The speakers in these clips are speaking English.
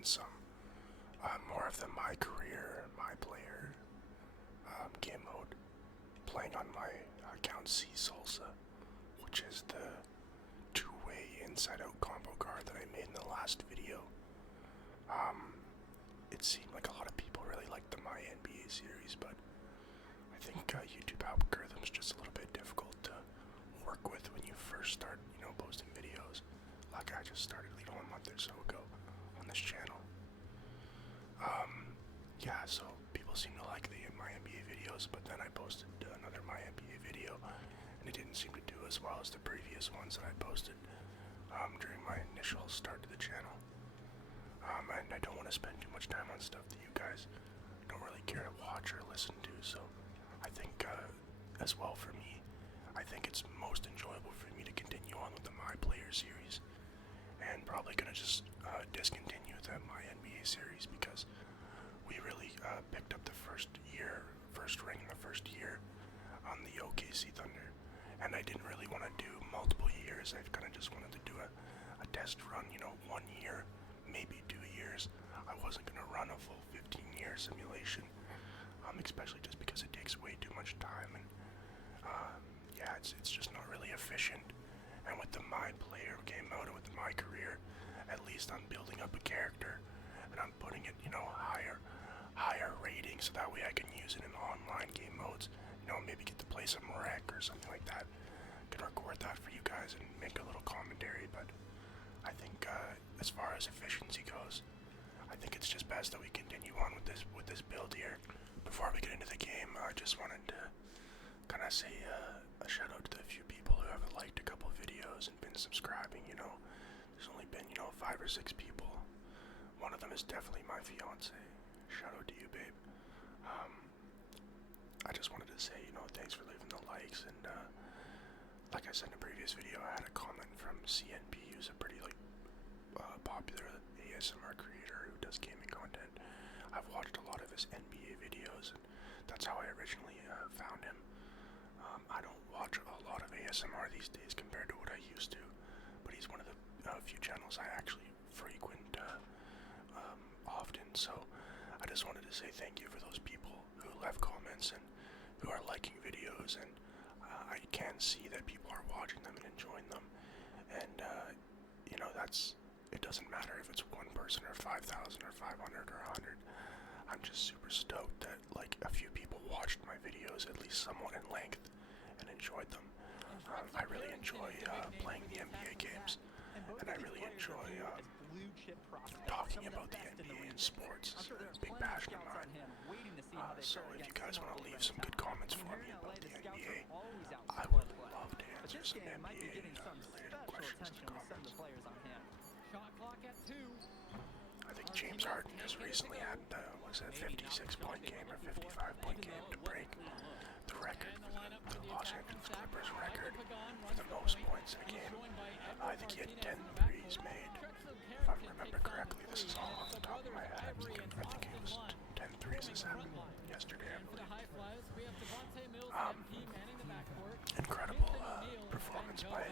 then some. More of the my career, my player game mode, playing on my account C Salsa, which is the two-way inside-out combo card that I made in the last video. It seemed like a lot of people really liked the My NBA series, but I think YouTube algorithm's just a little bit difficult to work with when you first start, posting videos. Like I just started, a month or so ago on this channel. Yeah, so people seem to like the My NBA videos, but then I posted another My NBA video, and it didn't seem to do as well as the previous ones that I posted during my initial start to the channel. And I don't want to spend too much time on stuff that you guys don't really care to watch or listen to, so I think, as well for me, I think it's most enjoyable for me to continue on with the My Player series, and probably gonna just discontinue the My NBA series because we really picked up the first ring in the first year on the OKC Thunder, and I didn't really want to do multiple years. I kind of just wanted to do a test run, 1 year, maybe 2 years. I wasn't going to run a full 15-year simulation, especially just because it takes way too much time, and yeah, it's just not really efficient. And with the My Player game mode and with the My Career, at least I'm building up a character, and I'm putting it, higher rating, so that way I can use it in online game modes, maybe get to play some rec or something like that. Can record that for you guys and make a little commentary, but I think as far as efficiency goes, I think it's just best that we continue on with this build here. Before we get into the game, I just wanted to kind of say a shout out to the few people who have liked a couple videos and been subscribing. There's only been 5 or 6 people. One of them is definitely my fiance. Shout out to you, babe. I just wanted to say, thanks for leaving the likes, and like I said in a previous video, I had a comment from CNP, who's a pretty popular ASMR creator who does gaming content. I've watched a lot of his NBA videos, and that's how I originally found him. I don't watch a lot of ASMR these days compared to what I used to, but he's one of the few channels I actually frequent often, so I just wanted to say thank you for those people who left comments and who are liking videos, and I can see that people are watching them and enjoying them, and it doesn't matter if it's one person or 5,000 or 500 or 100. I'm just super stoked that a few people watched my videos at least somewhat in length and enjoyed them. I really enjoy playing the NBA games, and I really enjoy talking about the NBA and sports. It's a big passion of mine. So if you guys want to leave some good comments for me about the NBA, I would love to answer some NBA related questions in the comments. I think James Harden has recently had was a 56-point game or 55-point game to break the record, the Los Angeles Clippers record for the most points in a game. I think he had 10 threes made. If I remember correctly, this is all off the top of my head. I think it was 10 threes this happened yesterday, I believe. Incredible performance by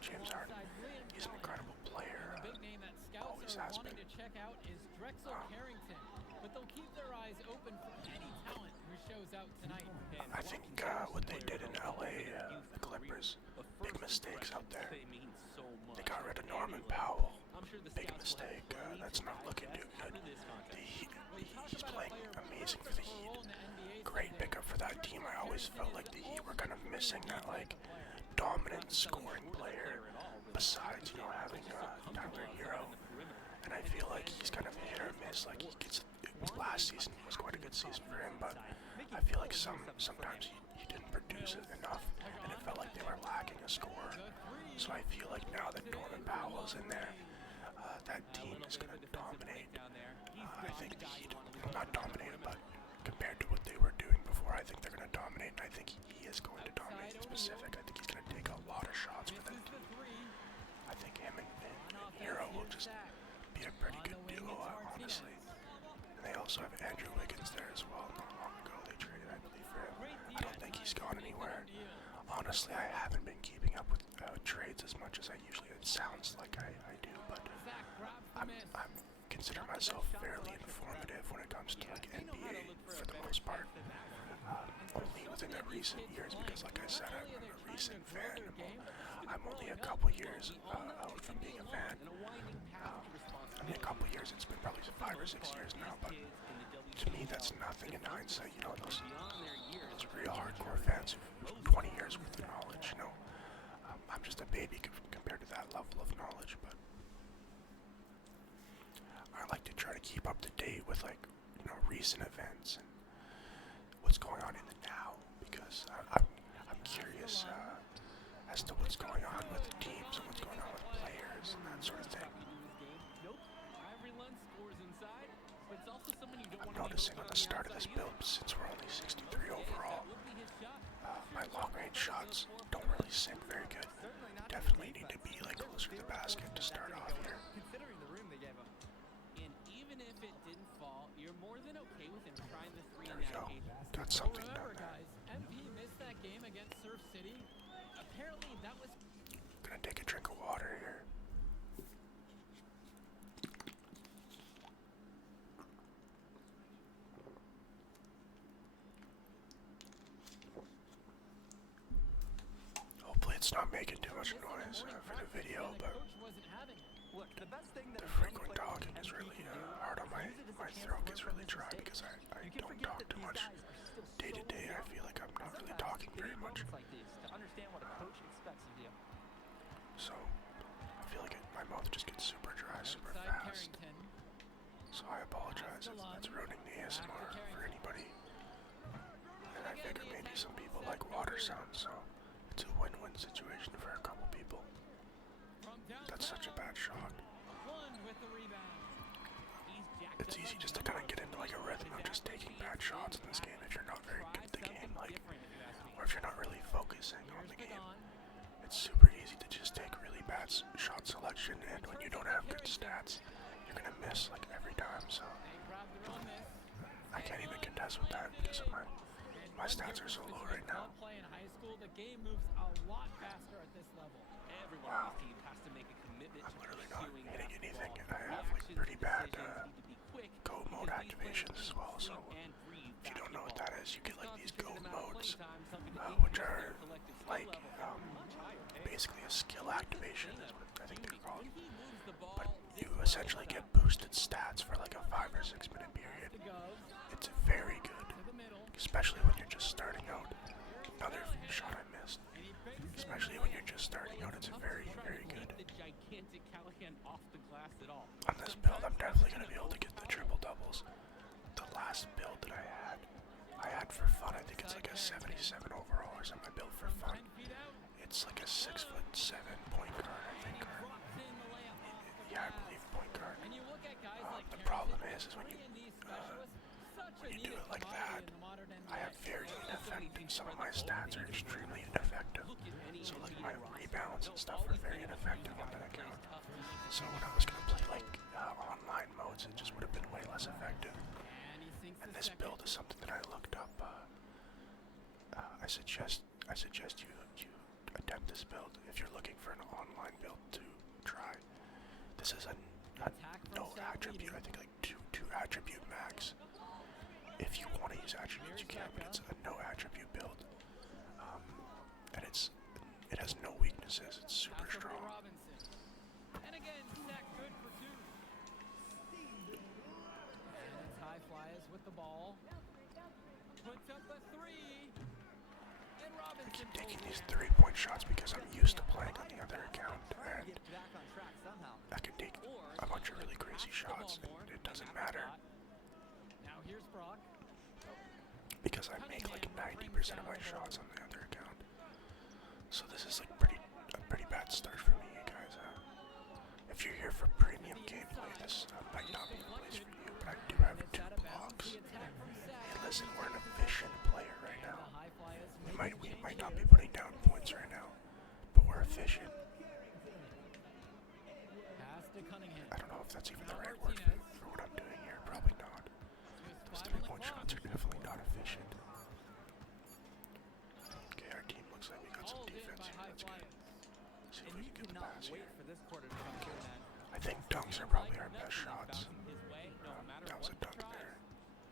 James Harden. He's an incredible player, always has been. I think what they did in LA, the Clippers, big mistakes out there. They got rid of Norman Powell. Big mistake. That's not looking too good. The Heat, he's playing amazing for the Heat. Great pickup for that team. I always felt like the Heat were kind of missing that dominant scoring player besides having Tyler Hero. And I feel like he's kind of hit or miss. Last season was quite a good season for him, but I feel like sometimes he didn't produce it enough, and it felt like they were lacking a scorer. So I feel like now that Norman Powell's in there, that team is going to dominate. I think the Heat will not dominate, but compared to what they were doing before, I think they're going to dominate, and I think he is going to dominate in specific. I think he's going to take a lot of shots for them. I think him and Hero will just be a pretty good duo, honestly. And they also have Andrew Wiggins there as well. Not long ago they traded, I believe, for him. I don't think he's gone anywhere. Honestly, I haven't been keeping up with trades as much as I usually. It sounds like I do, but I'm consider myself fairly informative when it comes to like NBA for the most part. Only within the recent years, because like I said, I'm a recent fan. I'm only a couple years out from being a fan. I mean, a couple years, it's been probably 5 or 6 years now, but to me that's nothing in hindsight. You know, those real hardcore fans who've 20 years worth of knowledge, you know. I'm just a baby compared to that level of knowledge, but I like to try to keep up to date with, like, you know, recent events and what's going on in the now, because I'm curious as to what's going on with teams and what's going on with players and that sort of thing. I'm noticing on the start of this build, since we're only 63 overall, my long-range shots don't really sink very good. Definitely need to be like closer to the basket to start off here. Considering the room they gave him. And even if it didn't fall, you're more than okay with him trying the three in that case. Got something done there. Guys, MP missed that game against Surf City. Apparently that was Gonna take a drink of water here. Hopefully it's not making too much noise for the video, but the frequent talking is really hard on my throat gets really dry because I don't talk too much day to day. I feel like I'm not really talking very much. So I feel like my mouth just gets super dry super fast. So I apologize if that's ruining the ASMR for anybody. And I figure maybe some people like water sounds, so it's a win-win situation for a couple people. That's such a bad shot. It's easy just to kind of get into like a rhythm of just taking bad shots in this game if you're not very good at the game, like, or if you're not really focusing on the game. It's super easy to just take really bad shot selection, and when you don't have good stats, you're gonna miss like every time. So I can't even contest with that because of my stats are so low right now. Wow. I'm literally not hitting anything, and I have like pretty bad go mode activations as well. So if you don't know what that is, you get like these go modes, which are like basically a skill activation is what I think they're called. But you essentially get boosted stats for like a 5 or 6 minute period. It's very good, especially when you're just starting out. Another shot I missed. Especially when you're just starting out, it's very, very good. On this build, I'm definitely going to be able to get the triple doubles. The last build that I had for fun, I think it's like a 77 overall or something. I built for fun. It's like a 6'7" point guard, I think. Or, yeah, I believe point guard. The problem is when you do it like that, I have very ineffective. Some of my stats are extremely ineffective. So like my rebounds and stuff are very ineffective on that account. So when I was gonna play like online modes, it just would have been way less effective. And this build is something that I looked up. I suggest you attempt this build if you're looking for an online build to try. This is a no attribute. I think like two attribute max. If you want to use attributes, you can, but it's a no attribute build. And it has no weaknesses. It's super strong. And again, Zach good for 2. And it's high flyers with the ball. Puts up a 3. And Robinson. I keep taking these 3-point shots because I'm used to playing on the other account, and I can take a bunch of really crazy shots, and it doesn't matter. Now here's Brock. Because I make like 90% of my shots on the other account. So this is like a pretty bad start for me, you guys. If you're here for premium gameplay, this might not be the place for you, but I do have 2 blocks. Hey, listen, we're an efficient player right now. We might not be putting down points right now, but we're efficient. I don't know if that's even the right word for what I'm doing here. Probably not. Those 3-point shots are definitely not efficient. Okay, our team looks like we got some defense here. That's good. See if we can get the pass here. I think dunks are probably our best shots. was a dunk tries. there.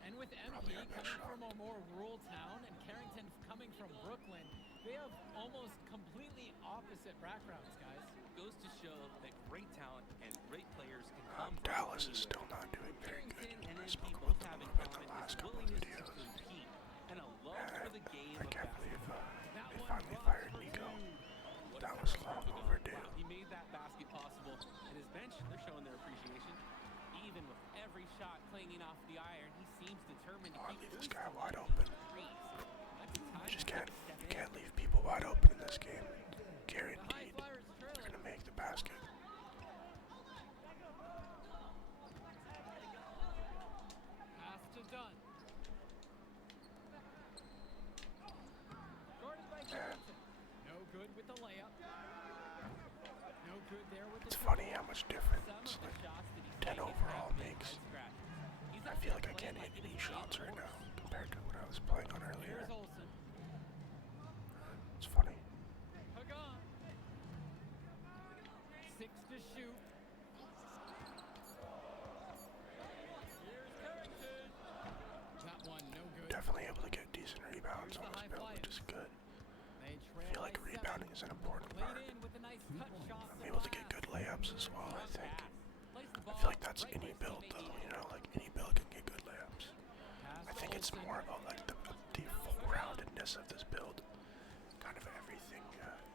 And with Probably MP our best coming shot. from a more rural town and Carrington coming from Brooklyn, they have almost completely opposite backgrounds, guys. Goes to show that great talent and great players can come from Dallas is anywhere. still not doing very good. Carrington and I MP spoke both about them have a in little bit in common the last is couple of willingness to videos. compete and a love for the game I of can't believe basketball. That they one finally drops fired for Nico. two. That was long overdue. Wow, he made that basket possible, and his bench, they're showing their appreciation. Even with every shot clanging off the iron, he seems determined to Oh, keep leave this boosting guy the wide lead open. threes. That's a time You just to can't, step you in. can't leave people wide open in this game. The High Guaranteed, Flyers they're trailing. gonna make the basket. Pass to Dunn. Guarded by Carrington. No good with the layup. No good there with the It's dribble. funny how much difference Some of the like shots that he's 10 taken overall have been makes. head-scratching. He's I out feel there like I playing can't hit it any is a shots right game now horse. compared to what I was playing on earlier. Here's Olsen. It's funny. Pagan. 6 to shoot. Here's Carrington. That one no good. Definitely able to get decent rebounds Here's on the this High build, which is good. They I trail feel like by 7. rebounding is an important part. Laid in with a nice touch shot. I'm able to get good layups as well, I think. Plays the I ball feel like that's right any where build teammate though, needs you it. know, like any build can get good layups. I think it's more about like the full-roundedness of this build. Kind of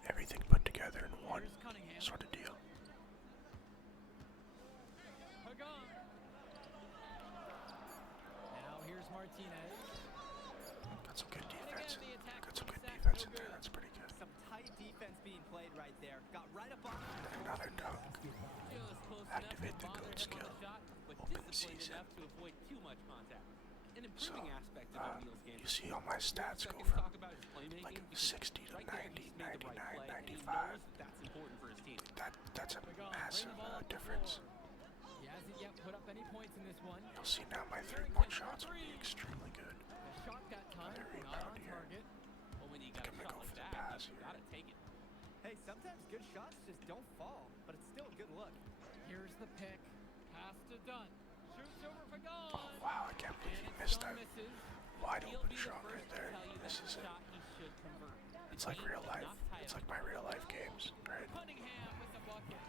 everything put together in one Here's Cunningham. sort of deal. Pagan. Now here's Martinez. Got some good And defense. again, the attack Got some good sack, defense no in there. good. That's pretty good. Some tight defense being played right there. Got right up on him. And another dunk. Just close Activate enough the to bother goat him skill. on the shot, but Open disciplined season. enough to avoid too much contact. An So, improving aspect of O'Neal's game. you see all my stats go Second, from talk about his playmaking, like because 60 to right there 90, he's made the right 99, play, and he 95. knows that that's important for his team. That's a massive difference. He hasn't yet put up any points in this one. You'll see now my three-point shots will be extremely good. The shot got time, Another not rebound on here. target. But when you got I'm a gonna shot go like for the that, pass you here. gotta take it. Hey, sometimes good shots just don't fall, but it's still a good look. Here's the pick. Pass to Dunn. Shoots over for Oh Pagan. wow, I can't believe And you it's missed Dunn that misses. wide He'll open be the shot first right to there. tell you This that's is a it. shot he should convert. It's like real life. It's like my real life games, right? Cunningham with the bucket.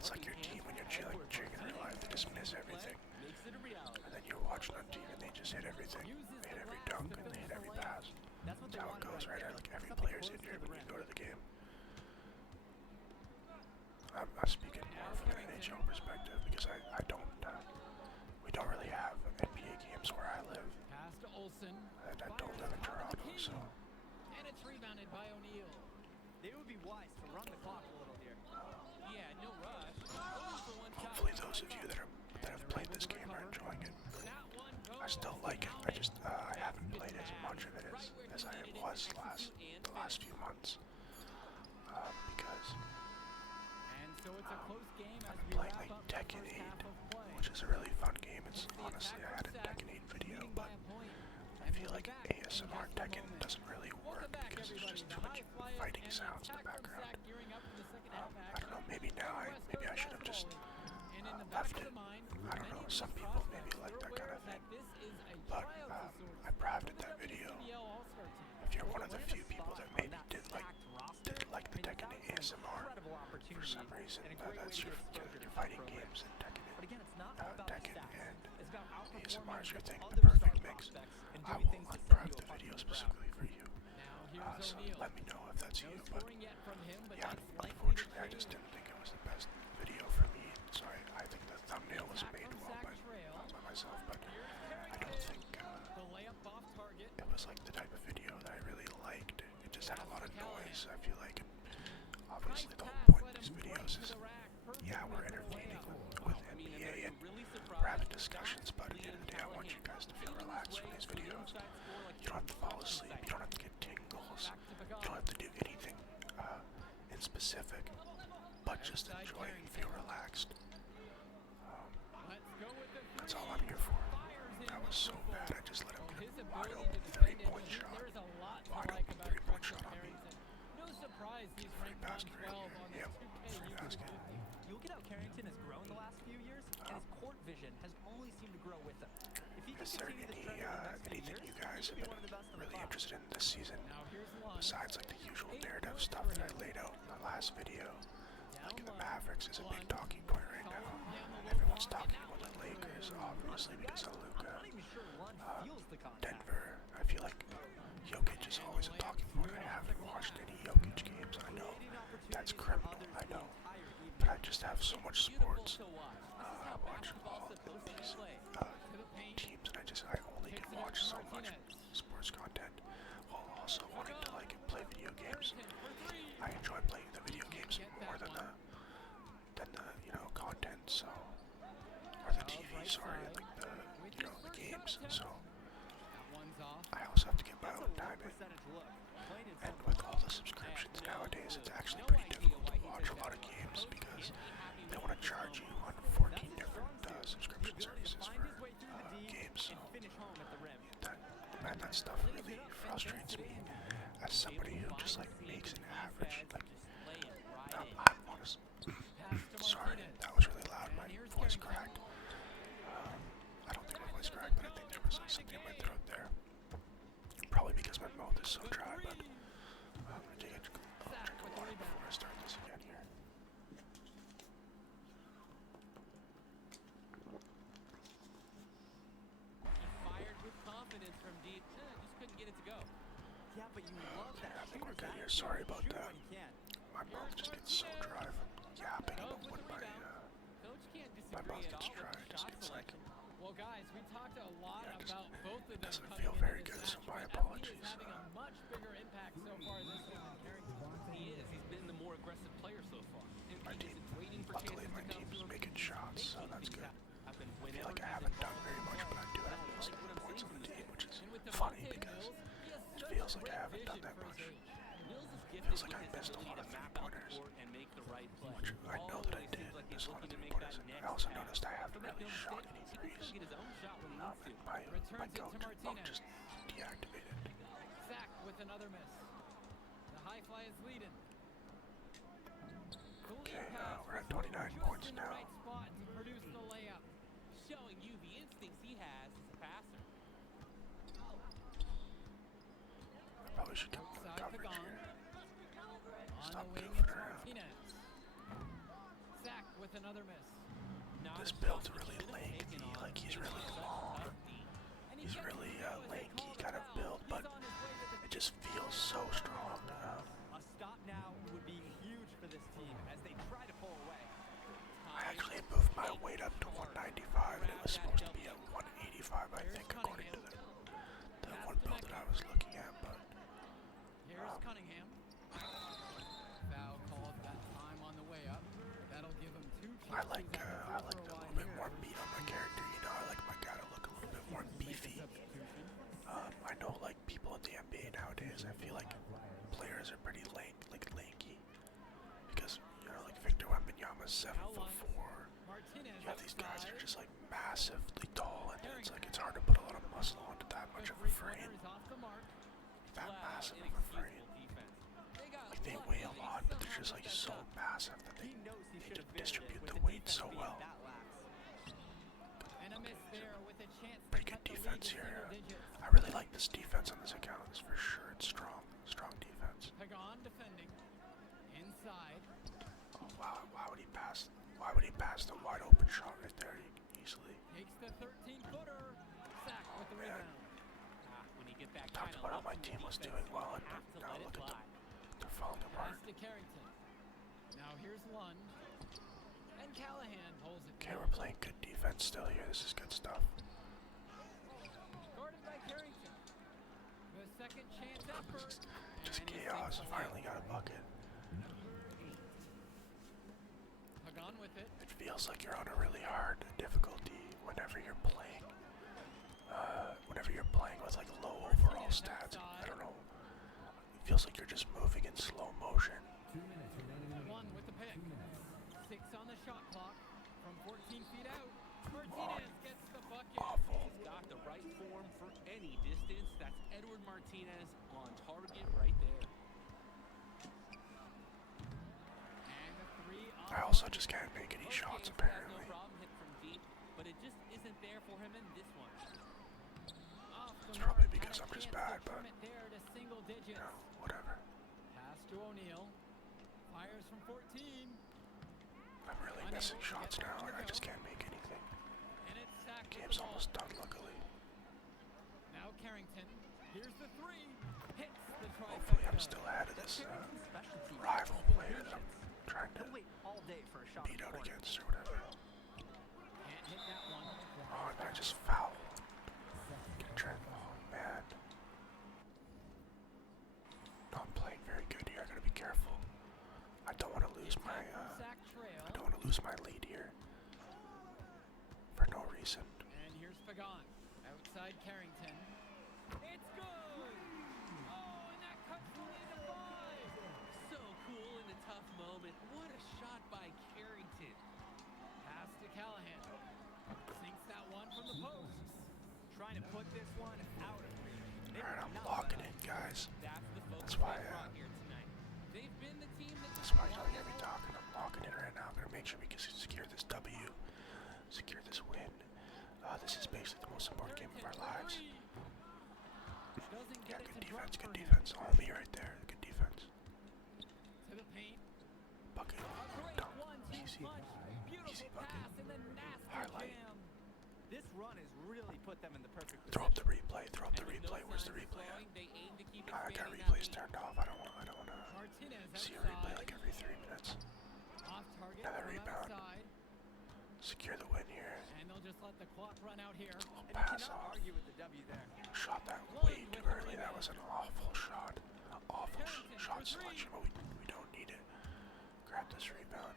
It's like your team when you're cheering in real life. They just miss everything. Makes it a reality. And then you're watching on TV and they just hit everything. They hit every dunk and they hit every pass. That's what That's they how it wanted goes, right right? there. Like every Something player's close to injured the when you rim. go to the game. I'm speaking more from an NHL perspective because we don't really have NBA games where I live. Pass to Olsen. I don't live in Toronto, so And it's rebounded by O'Neal. They would be wise to run the clock a little here. Yeah, no rush. Only for one shot. hopefully those of you that have played this game are enjoying it. That one goes. I still like it. I haven't played as much of it as I was the last few months because And so it's a close game as I've we been playing wrap like up the Tekken first 8, half of play. which is a really fun game. It's The honestly I had a attack Tekken 8 video, leading but by a point. I feel like ASMR Tekken doesn't really work Welcome back, because there's everybody. just The too much High Flyers fighting and the sounds in the attack from background. Sac gearing up for the second half I don't know. Maybe now maybe I should have just and in the back left of it. the mind, I don't many know. of Some these people maybe prospects like are that kind aware of thing. that this is a But tryout of sorts I privated for that the video. WCBL All-Star team. If you're one of the Land few a people spot that on maybe that did like stacked roster, the I mean, Tekken that's an ASMR incredible for opportunity some reason, and a great way that's to your get exposure to fighting pro games players. and Tekken. But again, it's not all about the Tekken stats. and It's about outperforming ASMR is your against thing, the other perfect star mix. prospects and I doing will things to set unprivate you the apart video from the crowd. specifically for you. Now here's So O'Neal. let me know if that's No you. But scoring yet from him, but yeah, that's likely to unfortunately, I just change. didn't think it was the best video for me. So I think the thumbnail was Attack made from well Sac by trail. myself, but Here's I don't Carrington. think The layup off target. it was like the type of video that I really liked. It just had a lot of noise. I feel like obviously the whole point of these videos is, yeah, we're entertaining with NBA and we're having discussions, but at the end of the day, I want you guys to feel relaxed from these videos. You don't have to fall asleep. You don't have to get tingles. You don't have to do anything in specific, but just enjoy it and feel relaxed. That's all I'm here for. That was so bad. I just let him get a wide open 3-point shot. Wide open 3-point shot on me. No surprise he's Free ranked basket right 112 here. on the Yep, 2K free YouTube basket. 50. You look at how Carrington has grown the last few years, and his court vision has only seemed to grow with him. interested in this season, Now here's Lund. besides like the usual narrative stuff that I laid out in the last video. Like the Mavericks is a big talking point right now. Everyone's talking about the Lakers, obviously because of Luka. I'm not even sure Lund feels the contact. Denver, I feel like Jokic is always a talking point. I haven't watched any Jokic games. I know that's criminal, I know, but I just have so much sports. I watch all of these teams, and I only can watch so much sports content while also wanting to like play video games. I enjoy playing the video games more than the content. So, or the TV, sorry, like the games. So I also have to get my own time in. And with all the subscriptions nowadays, it's actually pretty difficult to watch a lot of games because they want to charge you on 14 different subscription services for games. So that stuff really frustrates me as somebody who just like makes an average. Like, I'm honest. Sorry, that was really loud. My voice cracked. I don't think my voice cracked, but I think there was like something in my throat there. Probably because my mouth is so dry, but I'm gonna take a drink of water before I start this again here. Fired with confidence from deep. Just couldn't get it to go. Yeah, but you love that. I think we're good here. Sorry about that. My mouth just gets so dry from yapping about what Coach can't my disagree mouth at gets all dry. with It just shot gets like, selection. Well, guys, we talked a lot Yeah, about both of them doesn't coming feel into very this good, so match, my but apologies. Embiid is having a much bigger impact so far this season than Harrington. He is. He's been the more aggressive player so far. And My he team, isn't waiting for luckily chances my to come team's to him. making shots, so that's good. Happen I feel whenever like I he's haven't done involved. very much, but I do have most Like what I'm points on seeing the from team, this which is And with funny Devontae because Mills, he has it such feels like I great haven't done vision that for his much. age. Mills is gifted Feels like with I his missed a ability lot to of map out the three-pointers, court and make the right play. which I know that I Always did seems like miss he's a lot of looking to make three-pointers, that and I next also pass. noticed I haven't But make really no shot mistake, any he can threes. still get his own shot when he And needs to. my Returns it to phone Martinez. just deactivated. Sack with another miss. The high fly is leading. Okay, we're at 29 points In the now. right spot to produce the layup. Showing you the instincts he has as a passer. I probably should get more Outside coverage Pagan. here. On Stop the wing, goofing it's around. Martinez. Sack with another miss. Not This a build's shot really he should've lanky, taken on. like he's It's really such a long. tough D. And He's gets really the throw as they lanky call the kind of foul. build, but He's on his way to the it just feels so strong. A stop now would be huge for this team as they try to pull away. I actually moved my weight up to 195, and it was supposed to be at 185, I think, according to the one build that I was looking at, but Here's Cunningham. Foul called that time on the way up. That'll give him 2 I chances like after a over little line bit here. more meat on my character, you know, I like my guy to look a little bit more beefy. I know, like, people in the NBA nowadays, I feel like players are pretty lanky, because, you know, like Victor Wembanyama's 7'4". Martinez You have these guys that are outside. just like massively tall, and it's like it's hard to put a lot of muscle onto that much of a frame. Is off the mark. That Flat, massive of a frame. inexcusable defense. They got Like they lucky weigh a that he lot, but they're just somehow like stepped so up. massive that He knows he they should have distribute with the the weight defense so being well. that lax. And a miss there with a chance to Pretty cut good the lead defense to here. single digits. I really like this defense on this account. It's for sure. It's strong defense. Pagan defending. Inside. Oh wow, why would he pass? Why would he pass the wide open shot right there easily? Takes the 13-footer. Sack with the Man. rebound. When you get that Talked kind of about how luck my from team the was defense, doing well, you and have to now let it look at fly. them. They're falling apart. Pass to Carrington. Now here's Lund. And Callahan pulls it Okay, down. we're playing good defense still here. This is good stuff. Guarded by Carrington. The second chance effort. Just And he chaos. sinks the Finally layup. got a bucket. Pagan with it. It feels like you're on a really hard difficulty whenever you're playing. Whenever you're playing with like low overall stats. I don't know. It feels like you're just moving in slow motion. One with the pick. 6 on the shot clock. From 14 feet out. Martinez gets the bucket. Awful. He's got the right form for any distance. That's Edward Martinez on target right there. And the 3 off. I also just can't make any Most shots games apparently. has no problem hitting from deep, but it just isn't there for him in this one. Off the It's mark. probably because Had a I'm just chance to bad, but trim it there to O'Neal. Fires from 14. I'm really missing shots now. Like, I just can't make anything. And it's sacked. Game's almost done, luckily. Now Carrington. Here's the three. Hits the Hopefully I'm trifecta. still ahead of this Carrington's specialty rival is player that I'm patience. trying to He'll wait all day for a shot beat in out the corner. against or whatever. Can't hit that one. Oh, and then I just foul. Oh, man. Not playing very good here. I gotta be careful. I don't want to lose my, Sack trail. I don't want to lose my lead here. For no reason. And here's Pagan. Outside Carrington. It's good! Oh, and that cuts the lead to 5. So cool in a tough moment. What a shot by Carrington. Pass to Callahan. Sinks that one from the post. Trying to put this one out of reach. Alright, I'm locking in, guys. That's the focus That's why, they brought here tonight. They've been the team that That's why you don't hear me talking. I'm locking in right now. I'm gonna make sure we can secure this W. Secure this win. This is basically the most important game of our lives. Doesn't Yeah, get it good to drop defense, good for him. defense. All me right there. Good defense. To the paint. Bucket. A great Dunk. 1-2 Easy. punch. Beautiful Easy bucket. pass and then nasty Highlight. jam. This run has really put them in the perfect position. Throw up the replay. Throw up the And with no replay. Where's the signs of replay at? slowing, they aim to keep I got expanding that replays lead. turned off. I don't want to Martinez see a outside. replay like every 3 minutes. Off target. Another from rebound. outside. Secure the win here. And they'll just let the clock run out here. Little And you pass cannot off. argue with the W there. Shot that Load way with too the early. That rebound. was an awful shot. Awful Carrington shot for three. selection, but we don't need it. Grab this rebound.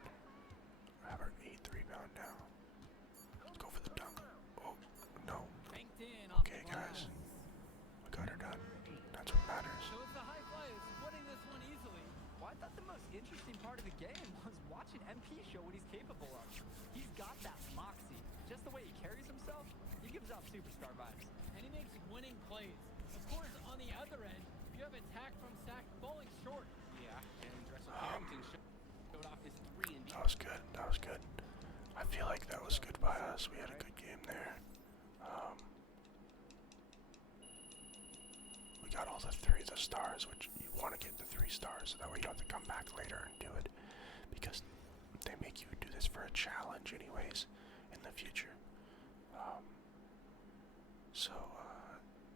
Have our 8th rebound now. Let's go for the dunk. Oh, no. Banked in off Okay, the glass. guys. We got her done. That's what matters. So it's the high flyers winning this one easily. Well, I thought the most interesting part of the game was watching MP show what he's capable of. He's got that moxie. Just the way he carries himself, he gives off superstar vibes. And he makes winning plays. Of course, on the other end, you have attack from Sack falling short. Yeah, and Dressel Carrington showed off his 3 and D. That was good. That was good. I feel like that was good by us. We had a good game there. We got all the stars, which you want to get the 3 stars, so that way you don't have to come back later and do it. Because they make you do this for a challenge anyways in the future.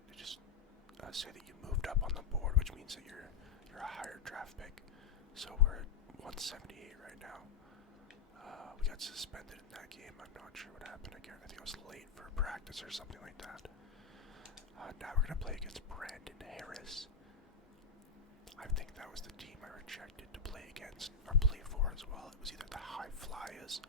They just say that you moved up on the board, which means that you're a higher draft pick. So we're at 178 right now. We got suspended in that game. I'm not sure what happened. I think I was late for practice or something like that. Now we're gonna play against Brandon Harris. I think that was the team I rejected to play against or play for as well. It was either the High Flyers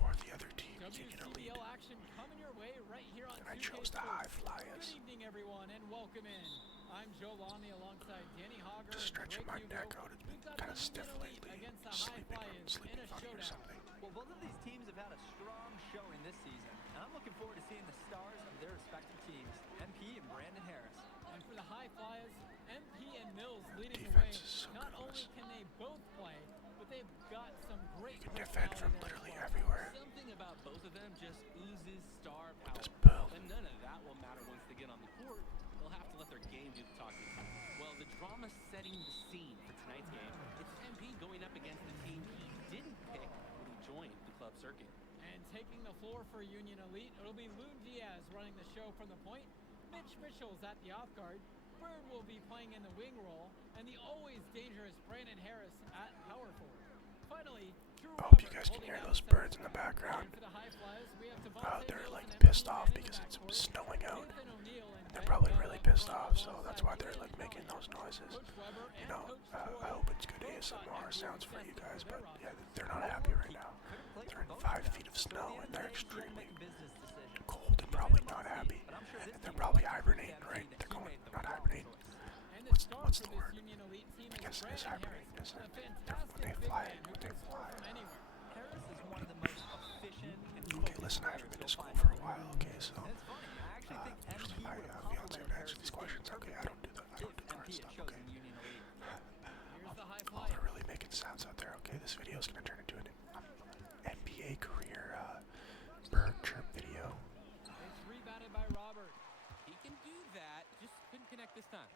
or the other team, Union Elite. WCBL action coming your way right here on And I 2K chose the Sports. High Flyers. Good evening, everyone, and welcome in. I'm Joe Lonnie alongside Danny Hogger. Just stretching my and Drake neck Hugo. out. It's We've been got kind of the stiff Union Elite lately. against the High Sleeping Flyers in a funny or showdown. something. Well, both of these teams have had a strong showing this season, and I'm looking forward to seeing the stars of their respective teams, MP and Brandon Harris. And for the High Flyers, MP and Mills leading the way. Defense is so Not good. only can they both play, but they've got some great You can defend personality from there as literally well. everywhere. Something about both of them just oozes star power. this build. And none of that will matter once they get on the court. They'll have to let their game do the talking. Well, the drama setting the scene for tonight's game. It's MP going up against the team he didn't pick when he joined the club circuit. And taking the floor for Union Elite, it'll be Loon Diaz running the show from the point. Mitch Mitchell's at the off guard. Bird will be playing in the wing role, and the always dangerous Brandon Harris at power forward. Finally, Drew I hope you Robert guys can holding hear down those center. birds in the background. And for the High Flyers, we have Devontae They're Mills like and pissed Emmanuel off in the because it's backcourt. snowing out. Nathan O'Neal and They're Ben probably Bell really up pissed front off, so alongside that's why they're Dylan like making Collins. those noises. Coach Weber You and know, Coach I Troy hope it's good both got ASMR injury sounds for you success guys, to but their roster. yeah, they're not happy right now. They're in 5 feet of snow and they're extremely cold and probably not happy. And they're probably hibernating, right? They're going, not hibernating. And the What's star the for word? this Union Elite team I is guess it is Brandon hibernating, Harris, isn't a it? fantastic When they big fly, man who when they can score fly. from anywhere. Harris is one of the most efficient and Okay, focused listen, I haven't players been to you'll school find for in a the while, league. okay, so And it's funny, I actually think MP usually my would have fiance would complemented answer these Harris's questions. game Okay, I don't do that. I if don't do the hard MP had stuff, chosen okay? Union Elite. Here's the High Oh, Flyers. they're really making sounds out there. Okay, this video is gonna turn into an NBA career bird chirp video. It's rebounded by Robert. He can do that, just couldn't connect this time.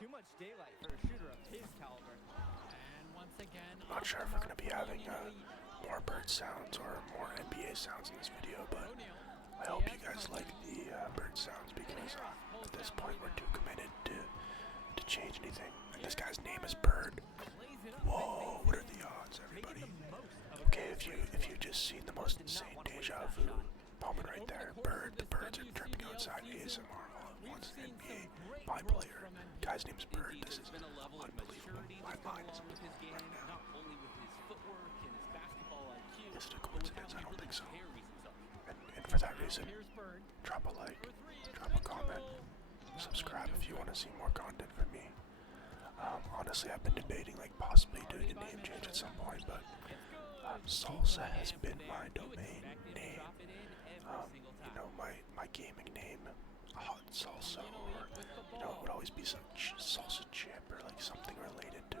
Too much daylight for a shooter of his caliber. And once again, I'm not sure if we're going to be having more bird sounds or more NBA sounds in this video, but I hope you guys like the bird sounds because at this point we're too committed to change anything. And this guy's name is Bird. Whoa, what are the odds, everybody? Okay, if you just seen the most insane deja vu moment right there, the birds are chirping outside ASMR all at once. NBA, my player, guy's name's Bird. This is unbelievable. My mind is blown right now. Is it a coincidence? I don't think so. And for that reason, drop a like, drop a comment, subscribe if you want to see more content from me. Honestly, I've been debating like possibly doing a name change at some point, but Salsa has been my domain name. You know, my gaming name, Hot Salsa, or you know, it would always be some salsa chip or like something related to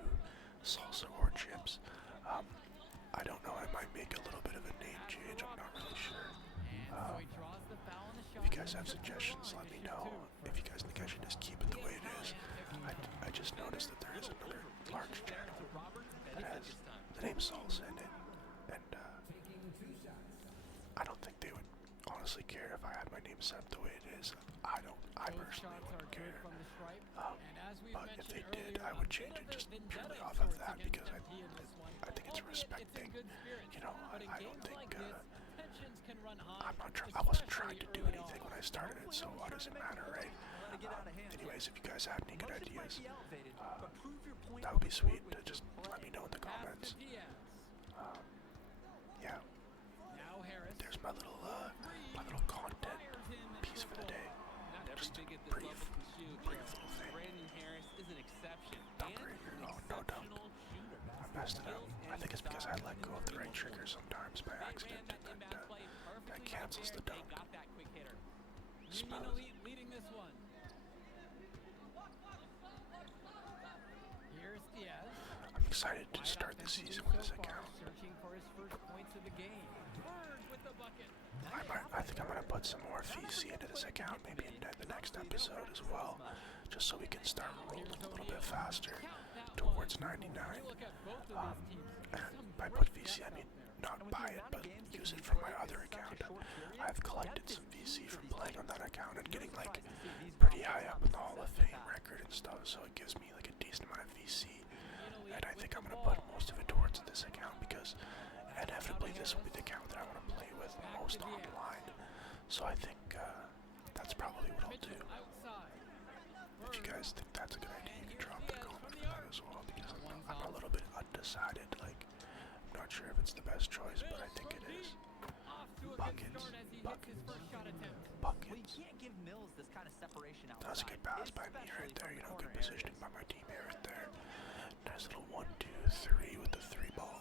salsa or chips. I don't know, I might make a little bit of a name change, I'm not really sure. If you guys have suggestions, let me know. If you guys think I should just keep it the way it is, I just noticed that there is another large channel that has the name Salsa in it, and I don't think they would honestly care if I had my name set up the way it is. I personally wouldn't care. But if they did, I would change it just purely off of that because I think it's respecting. You know, I don't think I wasn't trying to do anything when I started it, so what does it matter, right? Anyways, if you guys have any good ideas, that would be sweet to just let me know in the comments. Yeah. There's my little content piece for the day. Just a brief little thing. Dunk right here. Oh, no dunk. I messed it up. I think it's because I let go of the right trigger sometimes by accident, and that cancels the dunk. Smooth. Leading this one. Here's Diaz. I'm excited to start the season with this account. Searching for his first points of the game. Bird with the bucket. I think I'm gonna put some more VC into this account, maybe in the next episode as well, just so we can start rolling a little bit faster towards 99. And by put VC, I mean not buy it, but use it from my other account. I've collected some VC from playing on that account and getting like pretty high up in the Hall of Fame record and stuff, so it gives me like a decent amount of VC. And I think I'm gonna put most of it towards this account because inevitably this will be the account that I want to play with most online. So I think that's probably what I'll do. If you guys think that's a good idea, you can drop a comment for that as well, because I'm a little bit undecided. Like, I'm not sure if it's the best choice, but I think it is. Buckets. That was a good pass by me right there, you know, good positioning by my teammate right there. Nice little 1, 2, 3 with the 3 ball.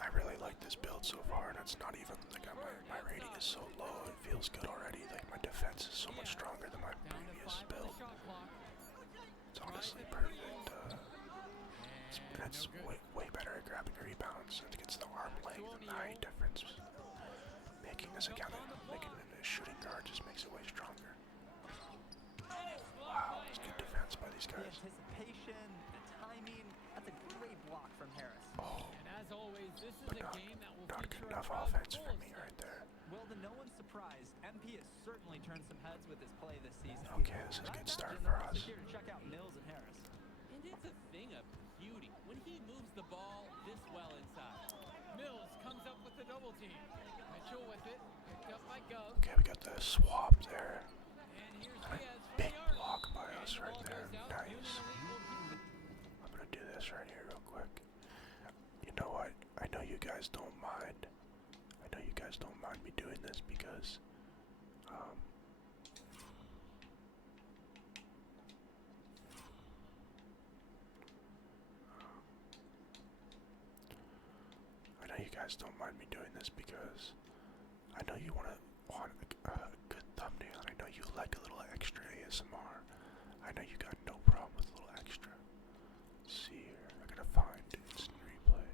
I really like this build so far, and it's not even like my rating is so low, it feels good already. Like my defense is so much stronger than my previous build. It's honestly perfect. It's way better at grabbing rebounds. I think it's the arm length and the height difference. Making this account, making it a shooting guard just makes it way stronger. Wow, it's good defense by these guys. The anticipation, the timing, that's a great block from Harris. Oh, And as always, this is a game that will not feature good enough a crowd offense full for of me right there. Well, to no one's surprise, MP has certainly turned some heads with his play this season. Okay, this is a good start for us. Here to check out Mills and Harris. And it's a thing of beauty when he moves the ball this well inside. Mills comes up with the double team. Mitchell with it, picked up by Gov. Okay, we got the swap there. And here's And a Diaz from big the arc. block by us And right ball there. goes out. Nice. Union Elite will keep it. I'm gonna do this right here real quick. You know what? I know you guys don't mind. I know you guys don't mind me doing this because, I know you guys don't mind me doing this because I know you want a good thumbnail. I know you like a little extra ASMR. I know you got no problem with a little extra. Let's see here. I gotta find instant replay.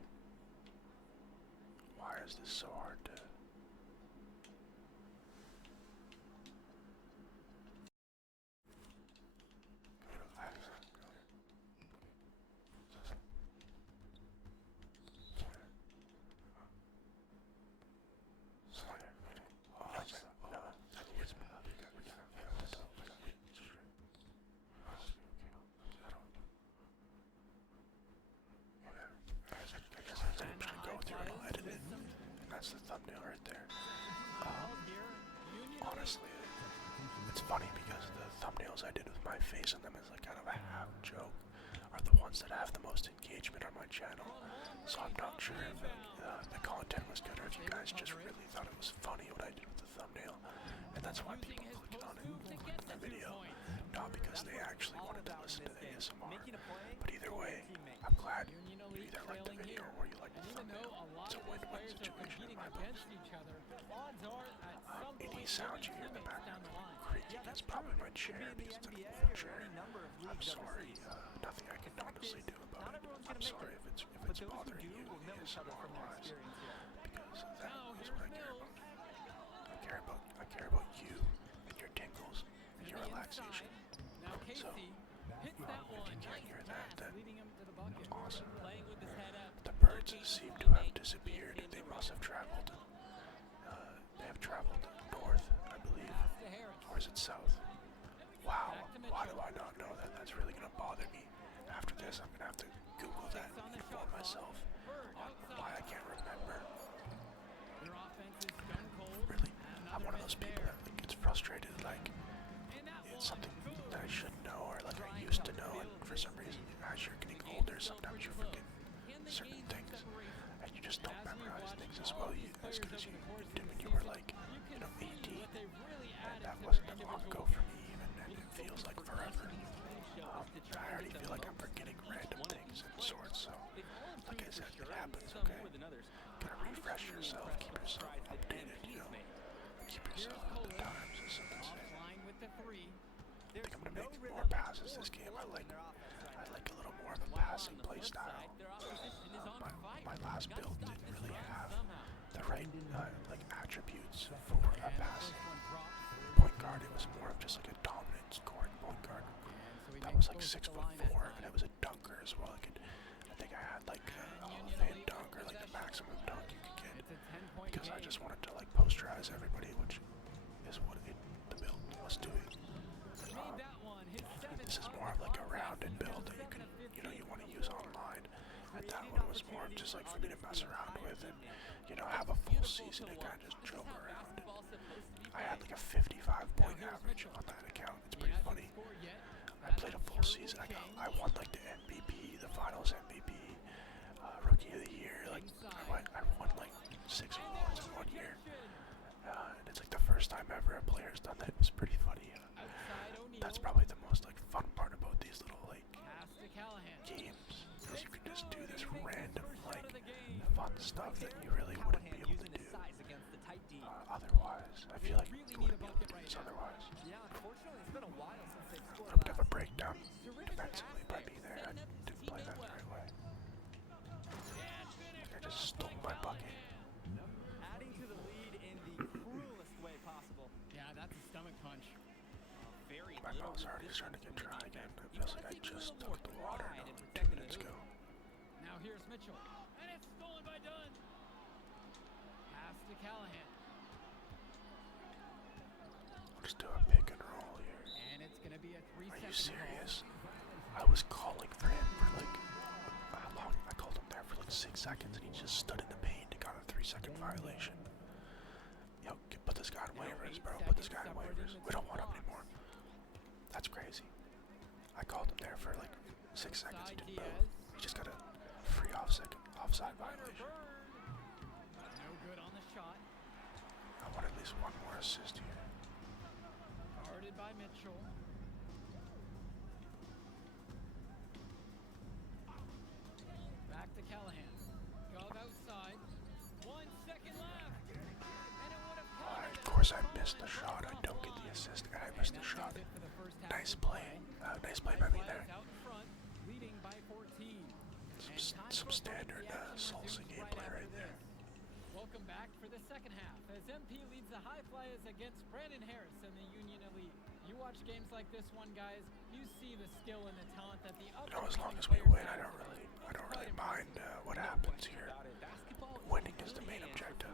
Why is this so hard to that's the thumbnail right there. Held here. Union Elite. Honestly, it's funny because the thumbnails I did with my face in them as like kind of a half joke are the ones that have the most engagement on my channel. So I'm not sure if the content was good or if you guys just really thought it was funny what I did with the thumbnail, and that's why people clicked on it, clicked on the video, not because they actually wanted to listen to the ASMR. But either way, I'm glad you either liked the video or you liked the thumbnail. It's a win-win situation in my book. Any sound you hear in the background creaking is probably my chair because it's an old chair. I'm sorry, nothing I can honestly do about it. I'm sorry if it's bothering you ASMR-wise, because that is what I care about. I care about you and your tingles and your relaxation. So, if you can't hear that, then awesome. The birds seem to have disappeared. They must have traveled. They have traveled north, I believe. Or is it south? Wow, why do I not know that? That's really gonna bother me. After this, I'm gonna have to Google that and inform myself on why I can't remember. Really, I'm one of those people that like, gets frustrated, like, it's something that I should know or like I used to know, and for some reason, as you're getting older, sometimes you forget certain things, and you just don't memorize things as well as good as you did when you were like, 18, and that wasn't that long ago for me even, and it feels like forever. I already feel like I'm forgetting random things and sorts, so, like I said, it happens, okay? Gotta refresh yourself, keep yourself updated, keep yourself at the times, as some say. I think I'm gonna make more passes this game. I like a little more of a passing play style. My last build didn't really have the right like attributes for a passing point guard. It was more of just like a dominant scoring point guard. That was like 6'4", and it was a dunker as well. I think I had like a Hall of Fame dunk, or like the maximum dunk you could get, because I just wanted to like posterize everybody, which is what the build was doing. This is more of like a rounded build that you can, you want to use online, and that one was more of just like for me to mess around with and, have a full season and kind of just joke around. And I had like a 55-point average on that account. It's pretty funny. I played a full season. I won like the MVP, the Finals MVP, Rookie of the Year. Like I won like 6 awards in 1 year, and it's like the first time ever a player's done that. It was pretty funny. That's probably the most like fun part about these little like games, is you can just do this random like fun stuff that you really wouldn't be able to do otherwise. I feel like you wouldn't be able to do this otherwise. A little bit of a breakdown defensively by me there. I didn't play that the right way. I just stole my bucket. Adding to the lead in the cruelest way possible. Yeah, that's a stomach punch. My mouth's already starting to get dry again. It feels like I just took the water 2 minutes ago. Now here's Mitchell. And it's stolen by Dunn. Pass to Callahan. I'll just do a pick and roll here. And it's going to be a 3-second Are you serious? I was calling for him for like, how long? I called him there for like 6 seconds and he just stood in the paint and got a 3-second violation. Yo, put this guy on waivers, bro. Put this guy on waivers. We don't want him anymore. That's crazy. I called him there for like 6 seconds. He didn't move. He just got a free offside violation. No good on the shot. I want at least one more assist here. Guarded by Mitchell. Back to Callahan. Gov outside. 1 second left. And it would have Of course I missed the shot. I don't get the assist and I missed the shot. Nice play. Nice play by me there. Some standard salsa gameplay right there. Welcome back for the second half as MP leads the High Flyers against Brandon Harris and the Union Elite. You watch games like this one, guys, you see the skill and the talent that the other as long as we win, I don't really mind what happens here. Winning is the main objective.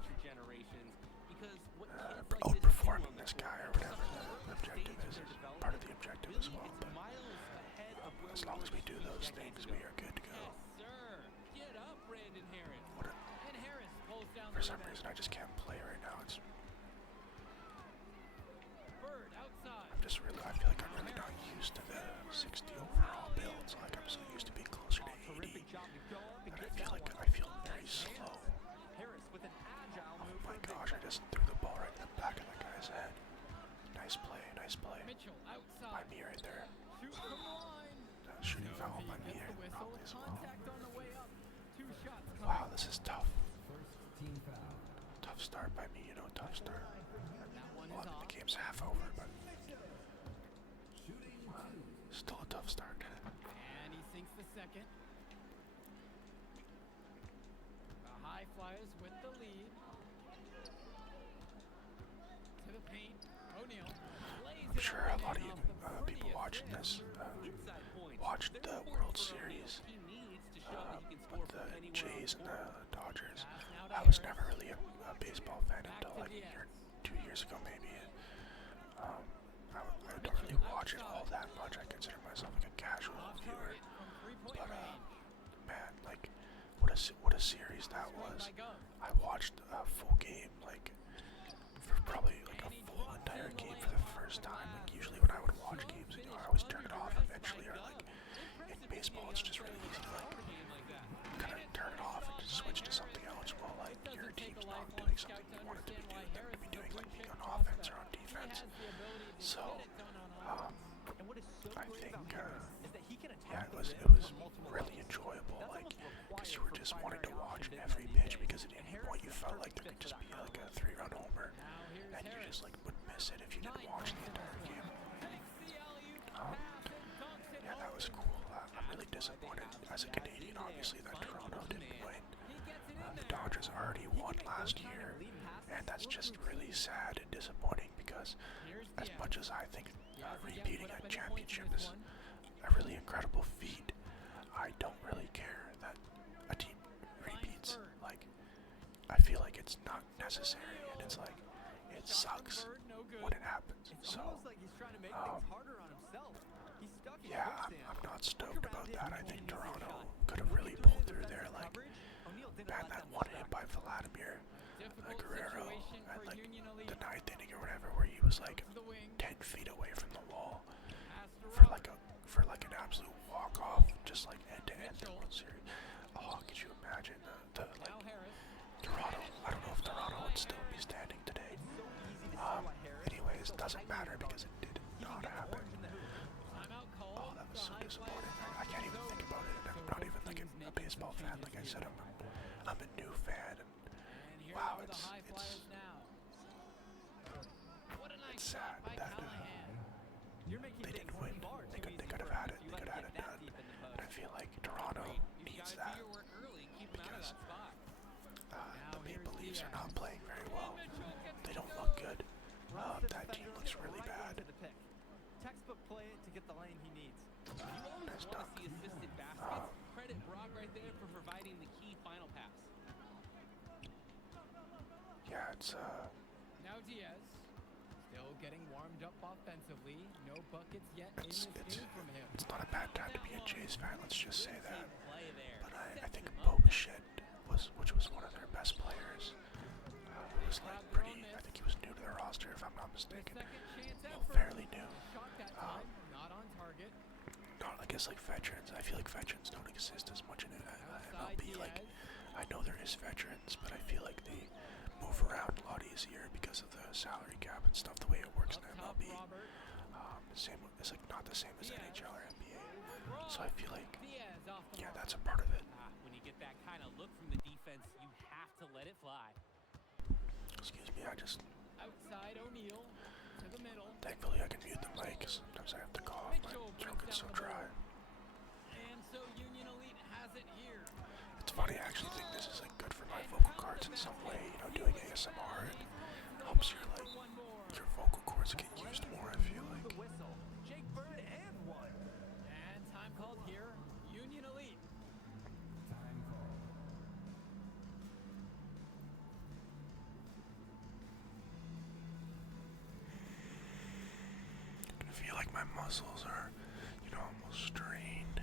Outperforming this guy or whatever the objective is part of the objective as well. But as long as we do those things, we are good to go. Get up, Brandon Harris. And Harris pulls down For the some rebound. reason, I just can't play right now. Bird outside. I feel like I'm really not used to the 60 overall builds. Like I'm so used to being closer to 80 Terrific job to go up and that get that one. I feel very slow. Harris with an agile Oh move my for a big gosh, I just threw the ball right in the back of the guy's head. Nice play, nice play. Mitchell By outside. me right there. Shoot from the line. Shooting No, foul he by me gets the whistle. probably as well. Contact on the way up. 2 shots coming. Wow, this is tough. First team foul. Tough start by me, tough start. That one Well, is I mean, off. the game's half over, but Shooting two. still a tough start. And he sinks the second. The High Flyers with the lead. To the paint. O'Neal. I'm sure a lot of you people watching this Inside points. watched They're the important World for O'Neal. Series He needs to show that he can score with from the anywhere on Jays the and floor. the Dodgers. Pass now to I was Harris. never really a baseball fan until like a year, 2 years ago maybe. I don't really watch it all that much. I consider myself like a casual Off viewer. target from 3-point But range. man, like what a series that was. By Gove. I watched a full game, like for probably like a full entire game for the first time. Like usually when I would watch games, I always turn it off eventually, or like in baseball, it's just really easy to like kind of turn it off and just switch to something else while like your team's not doing something you want it to be doing. They could be doing like being on offense or on defense. So And what is so I great think about Harris is that he can yeah, attack it was the it rim was from multiple really levels. enjoyable, That's like almost because you required were for just wanting to primary watch option every business pitch these because at days. any And point Harris you is felt perfect like there fit could for just that be kind like of a role. 3-run homer, Now here's and you Harris. just like would miss it if you didn't watch the entire game. Takes the alley-oop pass and dunks it Yeah, that home. was cool. I'm really disappointed as a Canadian, obviously, that Toronto didn't win. He gets it in The there. Dodgers already won last year, and that's just really sad and disappointing because Here's as Diaz. much as I think Diaz again repeating put up a any points in championship this is one. a really incredible feat, I don't really care that a team repeats. Like, I feel like it's not necessary, and it's like, it sucks Bird, no good. when it happens. It's So, almost like he's trying to make things harder on himself. He's stuck in yeah, quicksand. I'm not Look stoked around about him that. I before think he makes a Toronto shot. could have When really he pulled joins through there, defensive like, coverage, O'Neal didn't man, let that them one hit distract by him. Vladimir Difficult Guerrero situation at for like Union Elite. the 9th inning or whatever, where he was like To the wing. 10 feet away from the wall Pass to for Robert. like an absolute walk off, just like end to end the World Series. Oh, could you imagine the Now like Harris. Toronto? I don't know if Toronto would still be standing today. So easy to see why Harris Anyways, is it so doesn't highly matter because regarded. it did He can not get the happen. orange in the hoop. Timeout call. Oh, that was The so High disappointing. Flyers I can't even offense think over. about it. And I'm So not both even like teams a making baseball some fan. Like I changes said, here. I'm a new fan. And And here wow, go the it's- High it's- Flyers now. What a nice it's shot sad by that Callahan. You're making they things didn't win. far They too could easy have for had him it. if you They let could him have had get it that done. deep in the And I post. feel like Toronto You needs guys that. do your work early, keep them out of Because that spot. the Maple Leafs are not playing very well. Mitchell gets They it don't done. look good. Runs the That team defender looks really right bad. into the pick. Textbook play to get the lane he needs. You always Nice want to dunk. see assisted baskets. Credit Brock right there for providing the key final pass. Yeah, it's Now Diaz. Still getting warmed up offensively. No buckets yet in it's this it's game from him. it's not a bad time to be a Jays fan. Let's just say Good that. team play there. But I Sets think him up. Bobichet which was one of their best players, who was like pretty. I think he was new to the roster, if I'm not mistaken. Second chance Well, effort. fairly new. Shot that time. Not on target. Not, I guess, like veterans. I feel like veterans don't exist as much in Outside MLB. Like, Diaz. I know there is veterans, but I feel like they move around a lot easier because of the salary cap and stuff. The way it works in Up top, MLB, Robert. it's like not the same as Diaz. NHL or NBA. So I feel like, Diaz off the yeah, mark. that's a part of it. When you get that kind of look from the defense, you have to let it fly. Excuse me, I just Outside O'Neal. To the middle. thankfully I can mute the mic. 'Cause sometimes I have to cough. My Mitchell throat brings gets so down the dry. ball. And so Union Elite has it here. It's funny. I actually think this is like good for my vocal cords in some way. You know, doing ASMR it helps your like One more. your vocal cords get used more. I feel like. The whistle. Jake Bird and one. And time called here. Union Elite. Time call. I can feel like my muscles are, almost strained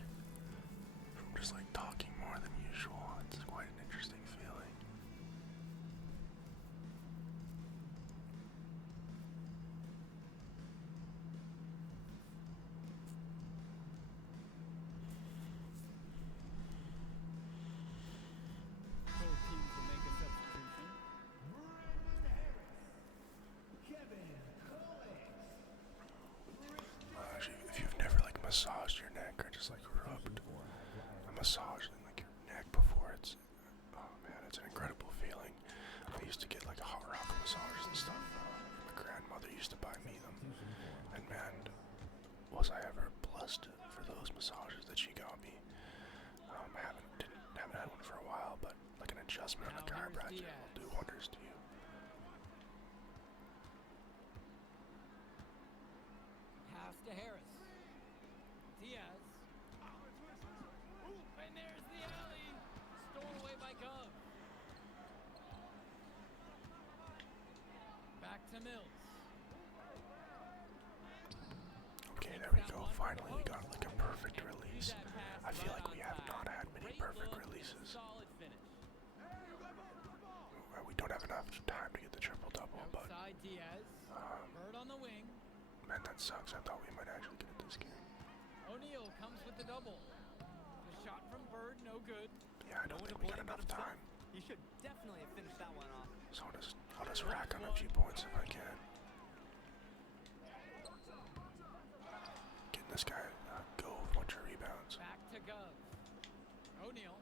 from just like talking more than usual. It's quite an interesting feeling. massage in like your neck before. Oh man, it's an incredible feeling. I used to get like a hot rock massage and stuff. My grandmother used to buy me them, and man, was I ever blessed for those massages that she got me. I haven't had one for a while, but like an adjustment on the chiropractor will do wonders to you. Pass to Harris. Diaz. And there's the alley. Stolen away by Gov. Back to Mills. Okay, there we go. Finally, we got like a perfect release. I feel like we have not had many perfect releases. We don't have enough time to get the triple double, but Outside Diaz. Bird on the wing. man, that sucks. I thought we might actually get it this game. O'Neal comes with the double. The shot from Bird, no good. Yeah, I don't think we got enough time. He should definitely have finished that one off. So I'll just rack on a few points if I can. Getting this guy go with a bunch of rebounds. Back to Gov. O'Neal.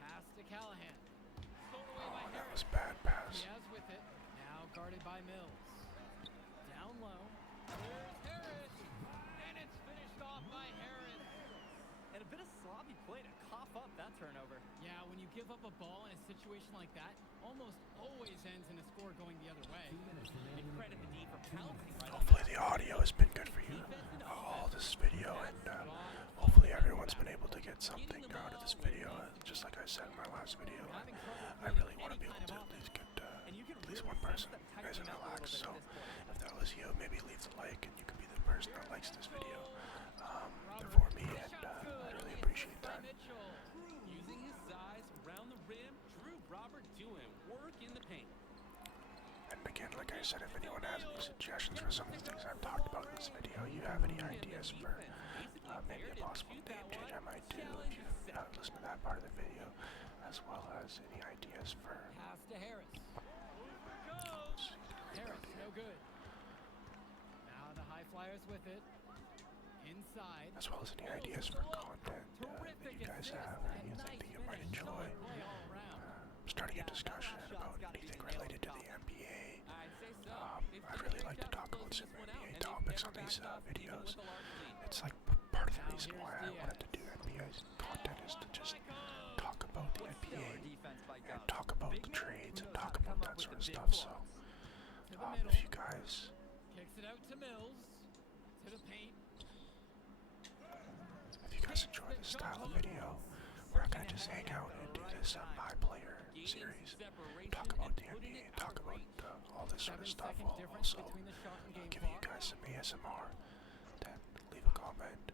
Pass to Callahan. Stolen away by That Harris. was bad pass. Diaz with it. Now guarded by Mills. Down low. There's Harris. And it's finished off by Harris. And a bit of sloppy play to cough up that turnover. Yeah, when you give up a ball in a situation like that, almost always ends in a score going the other way. 2 minutes And remaining. credit the D for pouncing right on Hopefully the audio has been good for you all this video, and hopefully everyone's been able to get something out of this video. Just like I said in my last video, I really want to be able to at least get at least one person nice and relaxed. So if that was you, maybe leave the like, and you can be the person that likes this video for me, and I really appreciate that. Using his size around the rim, Drew Robert doing work in the paint. And again, like I said, if anyone has any suggestions for some of the things I've talked about in this video, you have any ideas for maybe a possible name change I might do if you listen to that part of the video, as well as any ideas for Pass to Harris. Harris, no good. Now the High Flyers with it. Inside. as well as any ideas for content that you guys have or you think that you might enjoy. Starting a discussion about anything related to the NBA. I'd really like to talk about some NBA topics on these videos. It's like part of the reason why I wanted to do NBA content is to just talk about the NBA and talk about the trades and talk about that sort of stuff. So if you guys Kicks it out to Mills. To the paint. enjoy this style of video where I kind of just hang out and do this my player series, talk about the NBA, talk about all this sort of stuff, while also giving you guys some ASMR, then leave a comment,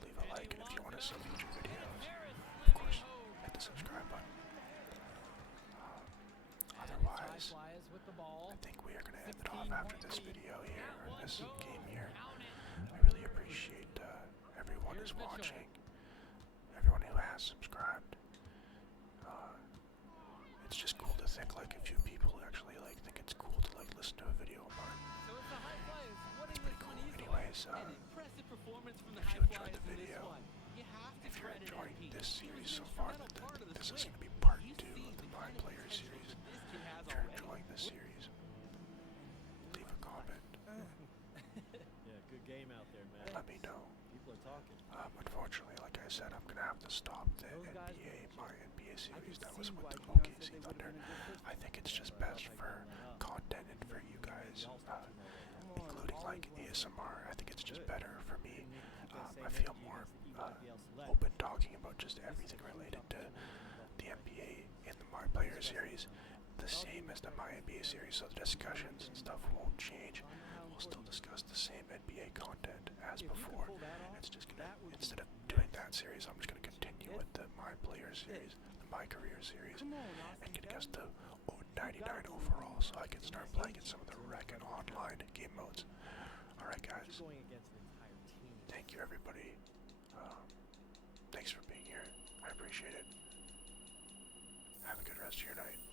leave a like, and if you want to see future videos, of course, hit the subscribe button. Otherwise, I think we are going to end it off after this video here, or this game here. I really appreciate everyone who's watching, everyone who has subscribed. It's just cool to think like a few people actually like think it's cool to like listen to a video of mine. It's pretty cool. Anyways, if you enjoyed the video, if you're enjoying this series so far, this is going to be part 2 of the My Player series. If you're enjoying this series, leave a comment. Yeah, good game out there, man. Let me know. People are talking. Unfortunately, like I said, I'm going to have to stop the my NBA series that was with the OKC Thunder. I think it's just best for content and for you guys, including like ASMR. I think it's just better for me. I feel more open talking about just everything related to the NBA in the My Player series. The same as the My NBA series, so the discussions and stuff won't change. We'll still discuss the same NBA content as before. It's just gonna, instead of doing that series, I'm just gonna continue with the My Player series, the My Career series, and get us to 99 overall, so I can start playing in some of the rec and online game modes. Alright guys, Going against an entire team. thank you everybody. Thanks for being here. I appreciate it. Have a good rest of your night.